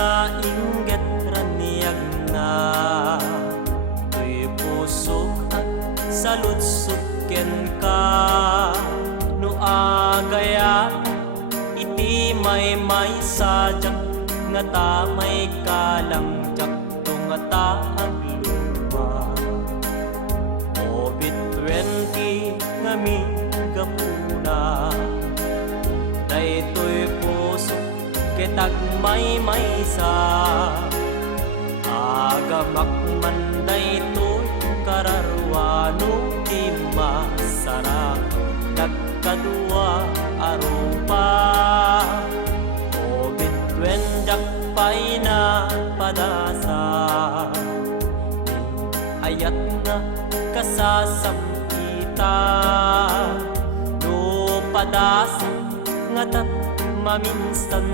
nga inggit raniyag na tuy puso at saludsudken ka no agaya iti may sadyak nga tamay kalangjak to nga taagluwa COVID-20 nga migapuna daytoy puso kitag may sa agamak man daytoy kararwano ti masarap nagkadua arupa COVID-20 pa'y na padasa ayat na kasasamkita no padasa nga tat maminsan